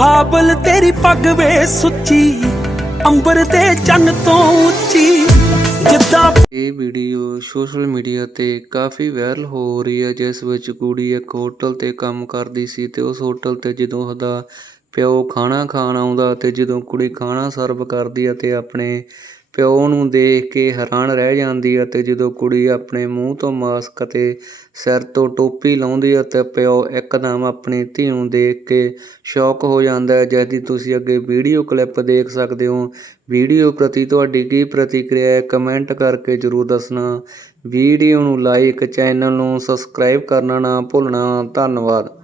ਬਾਬਲ ਤੇਰੀ ਪੱਗ ਵੇ ਸੁੱਚੀ, ਅੰਬਰ ਦੇ ਚੰਨ ਤੋਂ ਉੱਚੀ, ਜਿੱਦਾਂ ਇਹ ਵੀਡੀਓ ਸੋਸ਼ਲ ਮੀਡੀਆ ਤੇ ਕਾਫੀ ਵਾਇਰਲ ਹੋ ਰਹੀ ਹੈ, ਜਿਸ ਵਿੱਚ ਕੁੜੀ ਇੱਕ ਹੋਟਲ ਤੇ ਕੰਮ ਕਰਦੀ ਸੀ ਤੇ ਉਸ ਹੋਟਲ ਤੇ ਜਦੋਂ ਉਹਦਾ ਪਿਓ ਖਾਣਾ ਖਾਣ ਆਉਂਦਾ ਤੇ ਜਦੋਂ ਕੁੜੀ ਖਾਣਾ ਸਰਵ ਕਰਦੀ ਹੈ ਤੇ ਆਪਣੇ ਪਿਓ ਨੂੰ ਦੇਖ ਕੇ ਹੈਰਾਨ ਰਹਿ ਜਾਂਦੀ ਹੈ ਤੇ ਜਦੋਂ ਕੁੜੀ ਆਪਣੇ ਮੂੰਹ ਤੋਂ ਮਾਸਕ ਅਤੇ ਸਿਰ ਤੋਂ ਟੋਪੀ ਲਾਉਂਦੀ ਅਤੇ ਪਿਓ ਇੱਕਦਮ ਆਪਣੀ ਧੀ ਨੂੰ ਦੇਖ ਕੇ ਸ਼ੌਕ ਹੋ ਜਾਂਦਾ ਹੈ ਜਿਹਦੀ ਤੁਸੀਂ ਅੱਗੇ ਵੀਡੀਓ ਕਲਿੱਪ ਦੇਖ ਸਕਦੇ ਹੋ। ਵੀਡੀਓ ਪ੍ਰਤੀ ਤੁਹਾਡੀ ਕੀ ਪ੍ਰਤੀਕਿਰਿਆ ਹੈ? ਕਮੈਂਟ ਕਰਕੇ ਜਰੂਰ ਦੱਸਣਾ। ਵੀਡੀਓ ਨੂੰ ਲਾਈਕ, ਚੈਨਲ ਨੂੰ ਸਬਸਕ੍ਰਾਈਬ ਕਰਨਾ ਨਾ ਭੁੱਲਣਾ। ਧੰਨਵਾਦ।